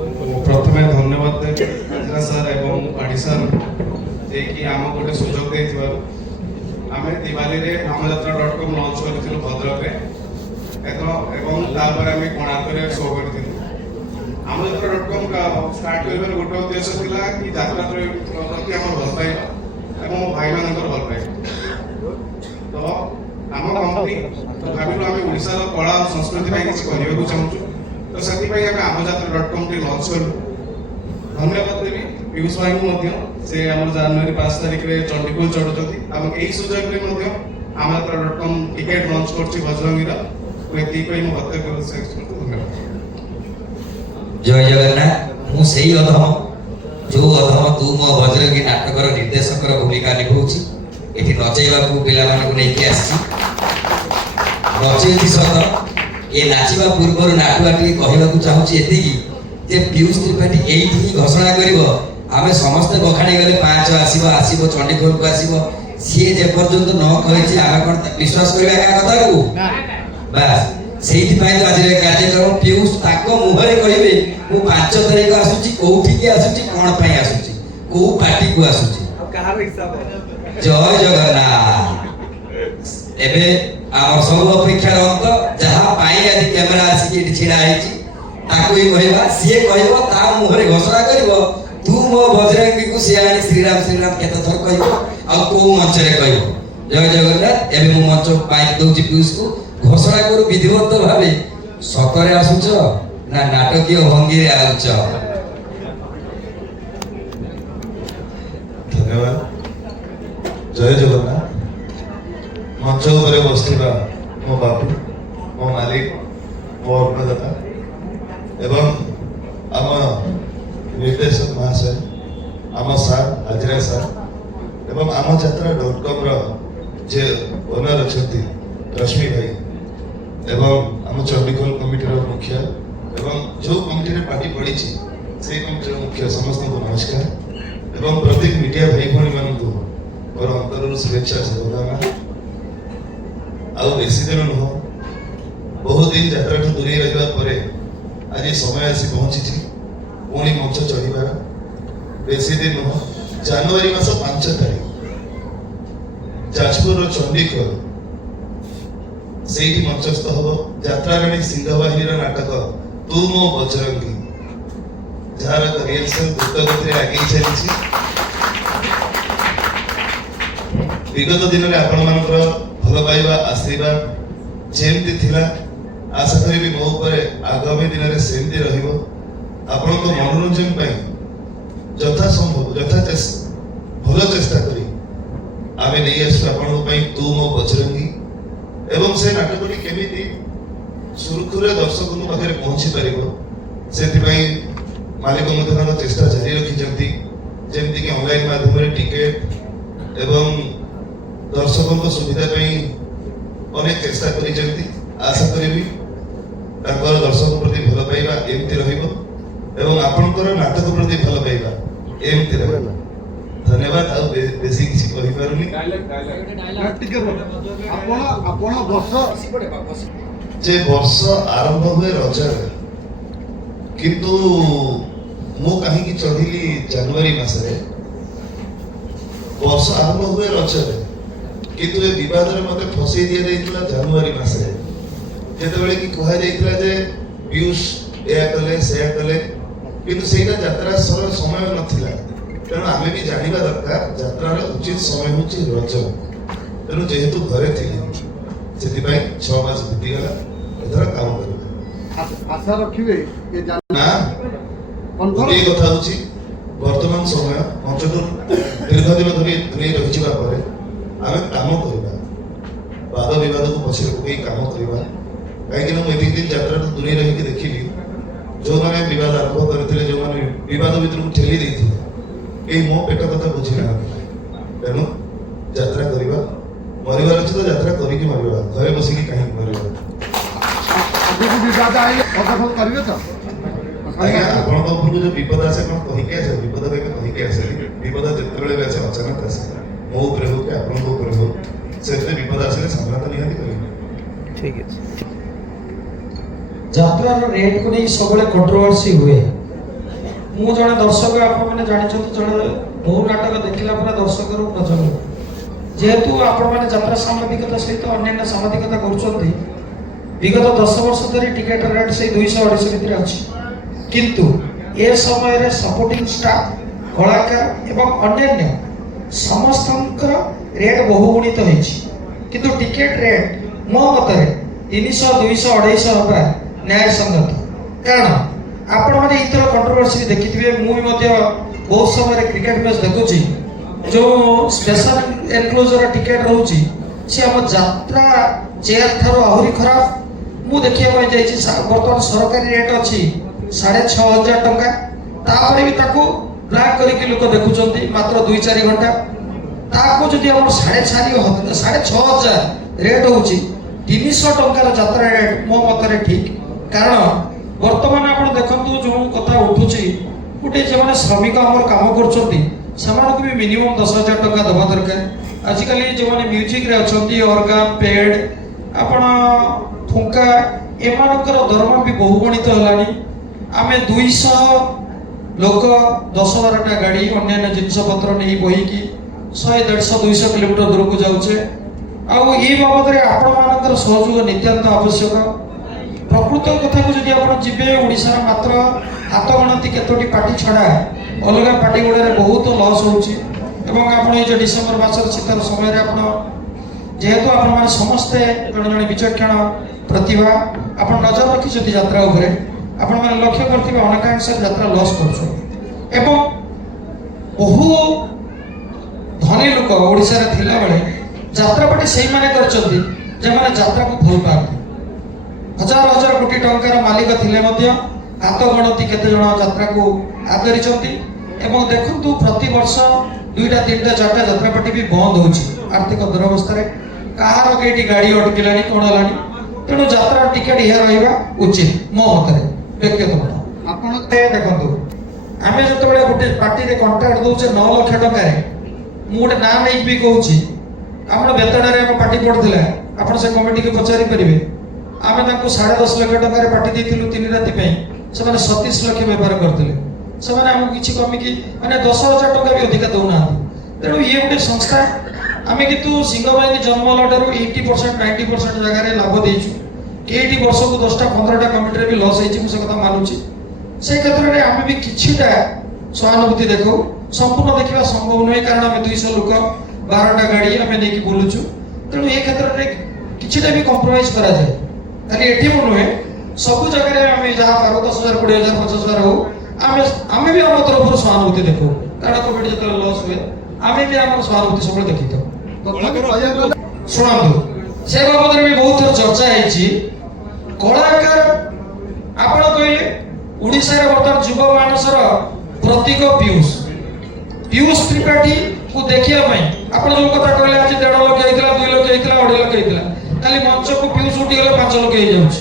प्रथमे धन्यवाद देवी हाजरा सर एवं पाड़ी सर जे कि आम गोटे सुजोग दे आम दिवाली रे amjaatra.com लॉन्च करथिलु भद्रक रे एवं तापर आम कोणार्क रे शो करथिलु amjaatra.com का स्टार्ट करबार गोटे उद्देश्य थिला कि यात्रा प्रति हमर भल पाइबा एवं भाई मानकर भल पाइबा तो आम कंपनी भाबिलु आम ओडिसा रो कला और संस्कृति पई किछ करियो चाहू तो साथी भाई आम amjaatra.com टे लॉन्च करलु धन्यवाद देवी पीयूष भाई को मध्य से हमर जनवरी 5 तारिख रे चंडीगढ़ चढ़ुचंती हम एई सुजोग रे मध्य amjaatra.com टिकट लॉन्च करछि बजरंगी रा एति कोइ म बत्ते को धन्यवाद जय जगन्नाथ मु सेही अधम जो अधम तू मो बजरंगी नाटकर निर्देशकर भूमिका निभाउछि एठी नचैबा को पिला मान को नेकी आछि नचैति सत ए नाचिबा पूर्व नाटुआटी कहबा को चाहूछि एति जे पीयूष त्रिपाठी एठी ही घोषणा करिवो आमे समस्त बखाणी गले 5 आसीबो चंडीगढ़ को आसीबो सी जे पर्यंत न कहैछि आमे कोन विश्वास करबा का कथा को बस सेठी पाई तो आज रे कार्यक्रम पीयूष ताको मुहरे कहिबे मु 5 तारिख आसुची कोठी के आसुची कोन पई आसुची को पार्टी को आसुची कहार हिसाब जय जगन्नाथ एबे आम सब अपेक्षा अंत जहा पाई आज कैमरा आसी के छिड़ा आइची ताको ही कहबा सिए कहबो ता मुहरे घोषणा करबो तू मो बजरंगी को सियानी श्री राम केते थर कहबो आ को मंच रे कहबो जय जगन्नाथ एबे मु मंच पाई दउची पीयूष को घोषणा करू विधिवत भावे सतरे आसुच ना नाटकीय भंगी रे आउच धन्यवाद जय जगन्नाथ मंच उपरे बसथिबा मो बापू मो मालिक मो अर्णदाता एवं आम निर्देशक महाशय आम सार हाजरा सार एवं amjaatra.com रो जे ओनर अछंती रश्मि भाई एवं आम चंडीगढ़ कमिटी रो मुखिया एवं जो कमिटी रे पार्टी पड़ी छी से कमिटी रो मुखिया समस्त को नमस्कार एवं प्रत्येक मीडिया भाई भणी मान को और अंतर शुभेच्छा शुभकामना आउ बेसी दिन न बहुत दिन यात्रा ठू दूरी रहिबा परे आज समय आसी पहुंची छी पुणी मंच चढ़ीबार बेसी दिन न जनवरी मास 5 तारिख जाजपुर चंडीगढ़ से मंचस्थ हम यात्राराणी सिंहवाहिनी नाटक तू मो बजरंगी जार रिहर्सल द्रुतगति आगे चली विगत दिन में आपण मानकर भल पाइबा आशीर्वाद जेमती थिला आशा करी मो ऊपर आगामी दिन में सेमती रहिबो आपण को मनोरंजन पई यथा संभव यथा भल चेष्टा करी आमे नहीं आसु आपण पई तू मो बजरंगी एवं से नाटकटी केमिति सुरखुरे दर्शक पाखे पहुंची पारिबो सेति पई मालिक मध्य चेष्टा जारी रखिजंती जेमति कि ऑनलाइन माध्यम रे टिकट एवं दर्शकों को सुविधा पई अनेक चेष्टा करिजंती आशा करिबी ताकर दर्शक प्रति भल पाइबा एमति रहिबो एवं आपनकर नाटक प्रति भल पाइबा एमति रहिबो धन्यवाद आ बेसी किसी कहि पारुनी आपण वर्ष जे वर्ष आरंभ हुए रज किंतु मु कहीं की चढ़िली जनवरी मासरे वर्ष आरंभ हुए रज किंतु ए विवाद रे मते फसई दिया दैतला जनवरी मासरे जेतेबेले की कहा दैतला जे पीयूष एया कले सेया कले किंतु सेटा यात्रा समय नथिला तेणु आमे भी जानिबा दरकार यात्रा रे उचित समय होची रज तेणु जेहेतु घरे थी सेति पई 6 मास बीती गला एथरा काम करबा आशा रखिबे ये ना ये कथा होची वर्तमान समय मंचटू दीर्घ दिन धरी दूरी रहिजिबा परे आमे काम करबा वाद विवाद को पछे कोई काम करबा काहे कि हम एति दिन यात्रा दूरी रहि के देखिली जो माने विवाद आरंभ करथिले जो माने विवाद भीतर को ठेली दैथिले ए मो पेट कथा बुझी ना तेणु यात्रा करबा मरिबार अछि तो यात्रा करी कि मरिबा घरे बसी कि काहे मरिबा आगे विवाद आइले कथा करबे तो आज्ञा आपण को ऊपर जो विपद आसे कोन कहि के आसे विपद के कहि के आसे विपद जेतेबेले भी आसे अचानक आसे मो ऊपर हो के आपण को ऊपर हो सेते विपद आसे सामना तो निहाती करी ठीक है यात्रा रो रेट को नहीं सबले कंट्रोवर्सी हुए ମୁଁ ଜଣେ ଦର୍ଶକ, ଆପଣମାନେ ଜାଣିଛନ୍ତି ଜଣେ ବହୁ ନାଟକ ଦେଖିଲା ପରେ ଦର୍ଶକରୁ ପ୍ରଜନନ, ଯେହେତୁ ଆପଣମାନେ ଯାତ୍ରା ସାମ୍ବାଦିକତା ସହିତ ଅନ୍ୟାନ୍ୟ ସାମ୍ବାଦିକତା କରୁଛନ୍ତି, ବିଗତ 10 ବର୍ଷ ଧରି ଟିକେଟ ରେଟ୍ ସେଇ 200-250 ଭିତରେ ଅଛି, କିନ୍ତୁ ଏ ସମୟରେ ସପୋର୍ଟିଂ ଷ୍ଟାଫ, କଳାକାର ଏବଂ ଅନ୍ୟାନ୍ୟ ସମସ୍ତଙ୍କର ରେଟ୍ ବହୁଗୁଣିତ ହୋଇଛି, କିନ୍ତୁ ଟିକେଟ ରେଟ୍ ମୋ ମତରେ 300, 200, 250 ହେବା ନ୍ୟାୟସଙ୍ଗତ। କାରଣ ଆପଣମାନେ ଏଇଥର କଣ୍ଟ୍ରୋଭର୍ସି ଦେଖିଥିବେ, ମୁଁ ବି ମଧ୍ୟ ବହୁତ ସମୟରେ କ୍ରିକେଟ ମ୍ୟାଚ୍ ଦେଖୁଛି, ଯେଉଁ ସ୍ପେଶାଲ ଏନକ୍ଲୋଜର ଟିକେଟ ରହୁଛି ସେ ଆମ ଯାତ୍ରା ଚେୟାର ଠାରୁ ଆହୁରି ଖରାପ। ମୁଁ ଦେଖିବା ପାଇଁ ଯାଇଛି, ବର୍ତ୍ତମାନ ସରକାରୀ ରେଟ୍ ଅଛି 6,500 ଟଙ୍କା, ତାପରେ ବି ତାକୁ ବ୍ଲାକ୍ କରିକି ଲୋକ ଦେଖୁଛନ୍ତି ମାତ୍ର 2-4 ଘଣ୍ଟା। ତାକୁ ଯଦି ଆମର 6,500 ରେଟ୍ ହଉଛି, 300 ଟଙ୍କାର ଯାତ୍ରା ରେଟ୍ ମୋ ମତରେ ଠିକ୍। କାରଣ ବର୍ତ୍ତମାନ ଆପଣ ଦେଖନ୍ତୁ ଯେଉଁ କଥା ଉଠୁଛି, ଗୋଟେ ଯେଉଁମାନେ ଶ୍ରମିକ ଆମର କାମ କରୁଛନ୍ତି ସେମାନଙ୍କୁ ବି ମିନିମମ୍ 10,000 ଟଙ୍କା ଦେବା ଦରକାର। ଆଜିକାଲି ଯେଉଁମାନେ ମ୍ୟୁଜିକ୍ରେ ଅଛନ୍ତି, ଅର୍ଗାନ, ପେଡ୍, ଆପଣ ଠୁଙ୍କା, ଏମାନଙ୍କର ଦରମା ବି ବହୁଗୁଣିତ ହେଲାଣି। ଆମେ 200 ଲୋକ 10-12ଟା ଗାଡ଼ି ଅନ୍ୟାନ୍ୟ ଜିନିଷପତ୍ର ନେଇ ବୋହିକି 100-150-200 କିଲୋମିଟର ଦୂରକୁ ଯାଉଛେ। ଆଉ ଏ ବାବଦରେ ଆପଣମାନଙ୍କର ସହଯୋଗ ନିତ୍ୟାନ୍ତ ଆବଶ୍ୟକ। ପ୍ରକୃତ କଥାକୁ ଯଦି ଆପଣ ଯିବେ, ଓଡ଼ିଶାର ମାତ୍ର ହାତ ଗଣତି କେତୋଟି ପାର୍ଟି ଛଡ଼ା ଅଲଗା ପାର୍ଟି ଗୁଡ଼ାରେ ବହୁତ ଲସ୍ ହେଉଛି। ଏବଂ ଆପଣ ଏଇ ଯେଉଁ ଡିସେମ୍ବର ମାସର ଶୀତର ସମୟରେ ଆପଣ ଯେହେତୁ ଆପଣମାନେ ସମସ୍ତେ ଜଣେ ଜଣେ ବିଚକ୍ଷଣ ପ୍ରତିଭା, ଆପଣ ନଜର ରଖିଛନ୍ତି ଯାତ୍ରା ଉପରେ, ଆପଣମାନେ ଲକ୍ଷ୍ୟ କରିଥିବେ ଅନେକାଂଶରେ ଯାତ୍ରା ଲସ୍ କରୁଛନ୍ତି। ଏବଂ ବହୁ ଧନୀ ଲୋକ ଓଡ଼ିଶାରେ ଥିଲାବେଳେ ଯାତ୍ରା ପାର୍ଟି ସେଇମାନେ କରିଛନ୍ତି ଯେଉଁମାନେ ଯାତ୍ରାକୁ ଭଲ ପାଆନ୍ତି। 1,000 କୋଟି ଟଙ୍କାର ମାଲିକ ଥିଲେ ମଧ୍ୟ ହାତ ଗଣତି କେତେ ଜଣ ଯାତ୍ରାକୁ ଆଦରିଛନ୍ତି। ଏବଂ ଦେଖନ୍ତୁ ପ୍ରତିବର୍ଷ 2ଟା 3ଟା 4ଟା ଯାତ୍ରା ପାର୍ଟି ବି ବନ୍ଦ ହେଉଛି ଆର୍ଥିକ ଦୁରବସ୍ଥାରେ। କାହାର କେଇଟି ଗାଡ଼ି ଅଟକିଲାଣି, କ'ଣ ହେଲାଣି। ତେଣୁ ଯାତ୍ରା ଟିକେଟ ଏହା ରହିବା ଉଚିତ ମୋ ମତରେ, ବ୍ୟକ୍ତିଗତ ମତ। ଆପଣ ଦେଖନ୍ତୁ, ଆମେ ଯେତେବେଳେ ଗୋଟେ ପାର୍ଟିରେ କଣ୍ଟ୍ରାକ୍ଟ ଦେଉଛେ 9 ଲକ୍ଷ ଟଙ୍କାରେ, ମୁଁ ଗୋଟେ ନାଁ ନେଇକି ବି କହୁଛି, ଆମର ବେତଡ଼ାରେ ଆମ ପାର୍ଟି ପଡ଼ିଥିଲା, ଆପଣ ସେ କମିଟିକୁ ପଚାରି ପାରିବେ। ଆମେ ତାଙ୍କୁ 10.5 ଲକ୍ଷ ଟଙ୍କାରେ ପାର୍ଟି ଦେଇଥିଲୁ 3 ରାତି ପାଇଁ, ସେମାନେ 37 ଲକ୍ଷ ବ୍ୟବହାର କରିଥିଲେ। ସେମାନେ ଆମକୁ କିଛି କମିକି ମାନେ 10,000 ଟଙ୍କା ବି ଅଧିକା ଦେଉନାହାନ୍ତି। ତେଣୁ ଇଏ ଗୋଟେ ସଂସ୍ଥା, ଆମେ କିନ୍ତୁ ସିଂହବାହିନୀ ଜନ୍ମ ହେଲାଠାରୁ 80% 90% ଜାଗାରେ ଲାଭ ଦେଇଛୁ। କେଇଟି ବର୍ଷକୁ 10ଟା 15ଟା କମିଟିରେ ବି ଲସ୍ ହେଇଛି, ମୁଁ ସେ କଥା ମାନୁଛି। ସେଇ କ୍ଷେତ୍ରରେ ଆମେ ବି କିଛିଟା ସହାନୁଭୂତି ଦେଖାଉ। ସମ୍ପୂର୍ଣ୍ଣ ଦେଖିବା ସମ୍ଭବ ନୁହେଁ, କାରଣ ଆମେ 200 ଲୋକ 12ଟା ଗାଡ଼ି ଆମେ ନେଇକି ବୁଲୁଛୁ। ତେଣୁ ଏ କ୍ଷେତ୍ରରେ କିଛିଟା ବି କମ୍ପ୍ରମାଇଜ୍ କରାଯାଏ। ଖାଲି ଏଠି ମୁଁ ନୁହେଁ, ସବୁ ଜାଗାରେ ଆମେ ଯାହା ପାରୁ 10,000, 20,000, 50,000 ହଉ, ଆମେ ବି ଆମ ତରଫରୁ ସହାନୁଭୂତି ଦେଖାଉ। କାରଣ କମିଟି ଯେତେବେଳେ ଲସ୍ ହୁଏ ଆମେ ବି ଆମର ସହାନୁଭୂତି ସବୁବେଳେ ଦେଖିଥାଉ। ଶୁଣନ୍ତୁ, ସେ ବାବଦରେ ବି ବହୁତ ଥର ଚର୍ଚ୍ଚା ହେଇଛି। କଳାକାର ଆପଣ କହିଲେ ଓଡ଼ିଶାରେ ବର୍ତ୍ତମାନ ଯୁବ ମାନସର ପ୍ରତୀକ ପିୟୁଷ ତ୍ରିପାଠୀକୁ ଦେଖିବା ପାଇଁ ଆପଣ ଯୋଉ କଥା କହିଲେ, ଆଜି 1.5 ଲକ୍ଷ ହେଇଥିଲା, 2 ଲକ୍ଷ ହେଇଥିଲା, 2.5 ଲକ୍ଷ ହେଇଥିଲା, ଖାଲି ମଞ୍ଚକୁ ପିୟୁଷ ଉଠିଗଲେ 5 ଲକ୍ଷ ହେଇଯାଉଛି।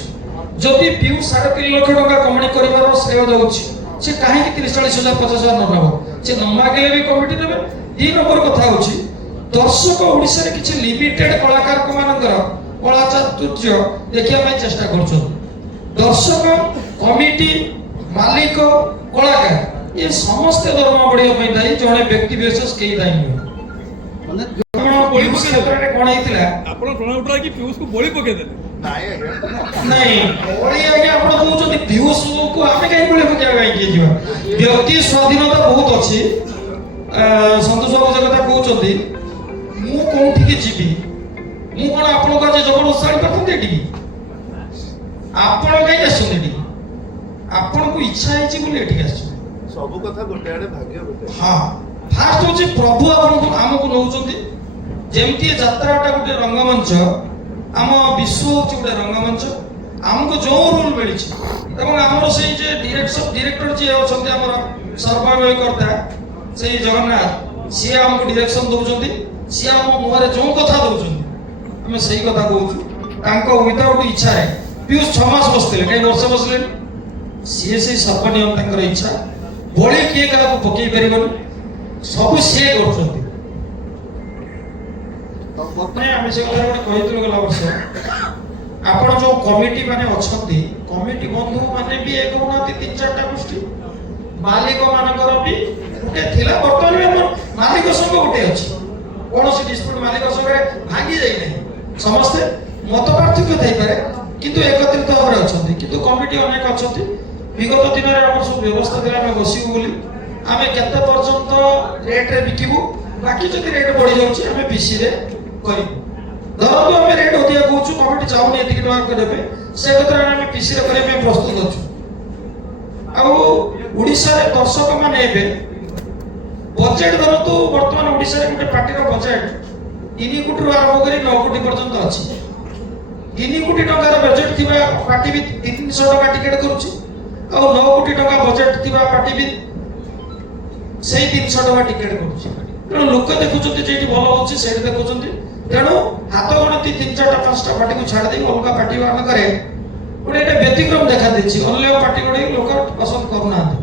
ଯଦି ପିୟୁଷ 3.5 ଲକ୍ଷ ଟଙ୍କା କମେଡ଼ି କରିବାର ଶ୍ରେୟ ଯାଉଛି, ସେ କାହିଁକି 30-40,000 50,000 ନ ନେବ? ସେ ନ ମାଗିଲେ ବି କମିଟି ଦେବେ। 2 ନମ୍ବର କଥା ହେଉଛି, ଦର୍ଶକ ଓଡ଼ିଶାରେ କିଛି ଲିମିଟେଡ୍ କଳାକାର ମାନଙ୍କର କଳା ଚାତୁର୍ଯ୍ୟ ଦେଖିବା ପାଇଁ ଚେଷ୍ଟା କରୁଛନ୍ତି। ଦର୍ଶକ, କମିଟି, ମାଲିକ, କଳାକାର ଏ ସମସ୍ତେ ଦରମା ବଢ଼ିବା ପାଇଁ ଦାୟୀ, ଜଣେ ବ୍ୟକ୍ତି ବିଶେଷ କେହି ଦାୟୀ ନୁହେଁ। ପିୟୁଷ କ୍ଷେତ୍ରରେ କ'ଣ ହେଇଥିଲା? ଆପଣ ପ୍ରଣାମ କି ପିୟୁଷକୁ ବଳି ପକେଇଦେଲେ। ନାଇଁ, ବଳି ଆଜ୍ଞା ଆପଣ କହୁଛନ୍ତି, ପିୟୁଷକୁ ଆମେ କାହିଁ ବଳି ପକେଇବା କାହିଁକି ଯିବା? ବ୍ୟକ୍ତି ସ୍ୱାଧୀନତା ବହୁତ ଅଛି। ସନ୍ତୋଷ ବାବୁ ଯେ କଥା କହୁଛନ୍ତି, ମୁଁ କୋଉଠିକି ଯିବି, ମୁଁ କ'ଣ ଆପଣଙ୍କୁ ଆଜି ଜବରଦସ୍ତ ଆଣିପାରିଥାନ୍ତି ଏଠିକି? ଆପଣ କାହିଁକି ଆସିଛନ୍ତି ଏଠିକି? ଆପଣଙ୍କୁ ଇଚ୍ଛା ହେଇଛି ବୋଲି ଏଠିକି ଆସିଛନ୍ତି। ସବୁ କଥା ଗୋଟେ ଆଡେ ଭାଗ୍ୟ ଗୋଟେ। ହଁ, ଫାଷ୍ଟ ହଉଛି ପ୍ରଭୁ ଆମକୁ ନଉଛନ୍ତି। ଯେମିତି ଯାତ୍ରାଟା ଗୋଟେ ରଙ୍ଗମଞ୍ଚ, ଆମ ବିଶ୍ୱ ହଉଛି ଗୋଟେ ରଙ୍ଗମଞ୍ଚ। ଆମକୁ ଯେଉଁ ରୁଲ୍ ମିଳିଛି ଏବଂ ଆମର ସେଇ ଯେ ଡିରେକ୍ଟର ଯିଏ ଅଛନ୍ତି, ଆମର ସର୍ବାମୟକର୍ତ୍ତା ସେଇ ଜଗନ୍ନାଥ, ସିଏ ଆମକୁ ଡିରେକ୍ସନ ଦଉଛନ୍ତି। ସିଏ ଆମ ମୁହଁରେ ଯେଉଁ କଥା ଦଉଛନ୍ତି ଆମେ ସେଇ କଥା କହୁଛୁ। ତାଙ୍କ ୱିଦାଉଟ୍ ଇଚ୍ଛାରେ ପିୟୁଷ 6 ମାସ ବସିଥିଲେ, କାହିଁ ବର୍ଷେ ବସିଲେନି? ସିଏ ସେଇ ସର୍ବନିୟମ ତାଙ୍କର ଇଚ୍ଛା। ବଳି କିଏ କାହାକୁ ପକେଇ ପାରିବନି, ସବୁ ସିଏ କରୁଛନ୍ତି। ଆମେ ସେ କଥା ଗୋଟେ କହିଥିଲୁ ଗଲା ବର୍ଷ, ଆପଣ ଯୋଉ କମିଟି ମାନେ ଅଛନ୍ତି, କମିଟି ବନ୍ଧୁ ମାନେ ବି ଏକ ହଉନାହାନ୍ତି 3-4ଟା ଗୋଷ୍ଠୀ। ମାଲିକ ମାନଙ୍କର ବି ଗୋଟେ ଥିଲା, ବର୍ତ୍ତମାନ ବି ଆମର ମାଲିକ ସଂଘ ଗୋଟେ ଅଛି। କୌଣସି ଡିସ୍ପ୍ୟୁଟ ମାଲିକ ସଂଘରେ ଭାଙ୍ଗି ଯାଇନାହିଁ, ସମସ୍ତେ ମତ ପାର୍ଥକ୍ୟ ଥାଇପାରେ କିନ୍ତୁ ଏକତ୍ରିତ ଭାବରେ ଅଛନ୍ତି। କିନ୍ତୁ କମିଟି ଅନେକ ଅଛନ୍ତି। ବିଗତ ଦିନରେ ଆମର ସବୁ ବ୍ୟବସ୍ଥା ଥିଲା ଆମେ ବସିବୁ ବୋଲି, ଆମେ କେତେ ପର୍ଯ୍ୟନ୍ତ ରେଟ୍ରେ ବିକିବୁ, ବାକି ଯଦି ରେଟ୍ ବଢି ଯାଉଛି ଆମେ ପିସିରେ କରିବୁ। ଧରନ୍ତୁ ଆମେ ରେଟ୍ ଅଧିକା କହୁଛୁ, କମିଟି ଚାହୁଁନି ଏତିକି ଟଙ୍କା ଦେବେ, ସେ କଥାରେ ଆମେ ପିସିରେ କରିବା ପାଇଁ ପ୍ରସ୍ତୁତ ଅଛୁ। ଆଉ ଓଡ଼ିଶାରେ ଦର୍ଶକ ମାନେ ଏବେ ବଜେଟ୍ ଧରନ୍ତୁ, ବର୍ତ୍ତମାନ ଓଡ଼ିଶାରେ ଗୋଟେ ପାର୍ଟିର ବଜେଟ୍ 3 କୋଟିରୁ ଆରମ୍ଭ କରି 9 କୋଟି ପର୍ଯ୍ୟନ୍ତ ଅଛି। 3 କୋଟି ଟଙ୍କାର ବଜେଟ୍ ଥିବା ପାର୍ଟି ବି 300 ଟଙ୍କା ଟିକେଟ୍ କରୁଛି, ଆଉ 9 କୋଟି ଟଙ୍କା ବଜେଟ୍ ଥିବା ପାର୍ଟି ବି ସେଇ 300 ଟଙ୍କା ଟିକେଟ୍ କରୁଛି। ତେଣୁ ଲୋକ ଦେଖୁଛନ୍ତି ଯେଠି ଭଲ ହଉଛି ସେଇଠି ଦେଖୁଛନ୍ତି। ତେଣୁ ହାତ ଗଣତି 3-4ଟା 5ଟା ପାର୍ଟିକୁ ଛାଡ଼ି ଦେଇ ଅଲଗା ପାର୍ଟି ମାନଙ୍କରେ ଗୋଟେ ଏଇଟା ବ୍ୟତିକ୍ରମ ଦେଖା ଦେଇଛି। ଅନ୍ୟ ପାର୍ଟି ଗୁଡିକ ଲୋକ ପସନ୍ଦ କରୁନାହାନ୍ତି।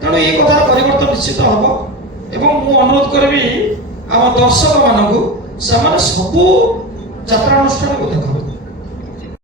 ତେଣୁ ଏଇ କଥାର ପରିବର୍ତ୍ତନ ନିଶ୍ଚିତ ହବ ଏବଂ ମୁଁ ଅନୁରୋଧ କରିବି ଆମ ଦର୍ଶକ ମାନଙ୍କୁ ସେମାନେ ସବୁ ଯାତ୍ରା ଅନୁଷ୍ଠାନକୁ ଦେଖନ୍ତୁ।